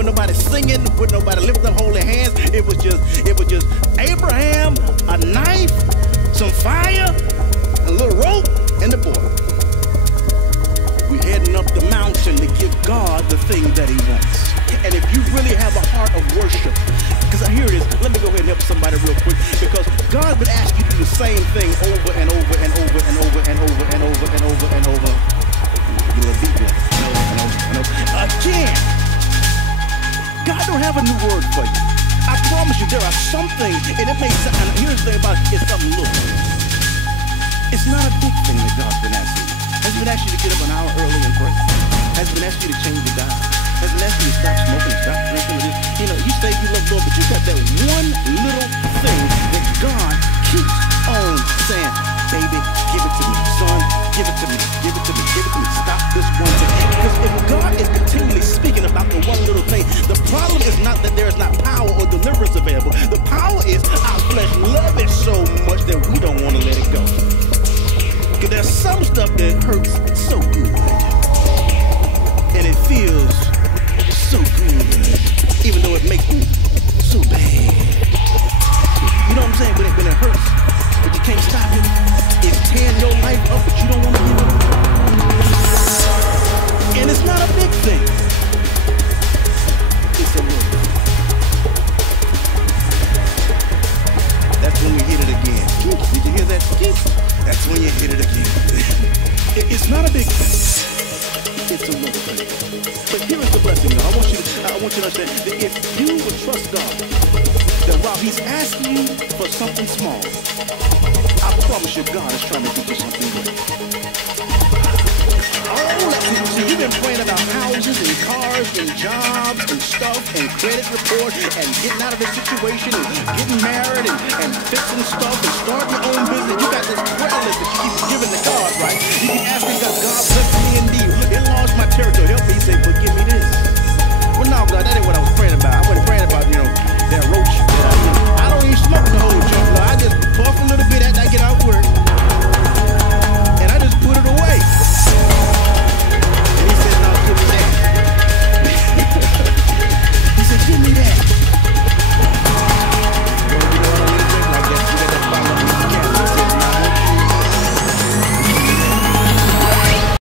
with nobody singing, with nobody lifting up holy hands. It was just Abraham, a knife, some fire, a little rope, and the boy. We heading up the mountain to give God the thing that he wants. And if you really have a heart of worship, because here it is, let me go ahead and help somebody real quick, because God would ask you to do the same thing over and over and over and over and over and over and over and over. You will beat me. Again. God don't have a new word for you. I promise you there are some things, and it may sound, and here's the thing about it, it's something little. It's not a big thing that God's been asking you. Has been asking you to get up an hour early and pray. Has been asking you to change your diet. Has been asking you to stop smoking, stop drinking. You know, you say you love Lord, but you got that one little thing that God keeps on saying, baby, give it to me. Son, give it to me. Give it to me. Give it to me. Stop this one thing. Because if God is continually speaking about the one little thing, the problem is not that there is not power or deliverance available. The power is our flesh love it so much that we don't want to let it go. Because there's some stuff that hurts so good. And it feels so good, even though it makes me so bad. You know what I'm saying? When it hurts, but you can't stop it. It's tearing your life up, but you don't want to give it up. And it's not a big thing. It's a little. That's when we hit it again. Did you hear that? That's when you hit it again. It's not a big thing. It's a little thing. But here is the blessing, y'all. I want you to understand that if you would trust God, that while he's asking you for something small, I promise you God is trying to get you something great. See, you've been praying about houses and cars and jobs and stuff and credit report and getting out of this situation and getting married and fixing stuff and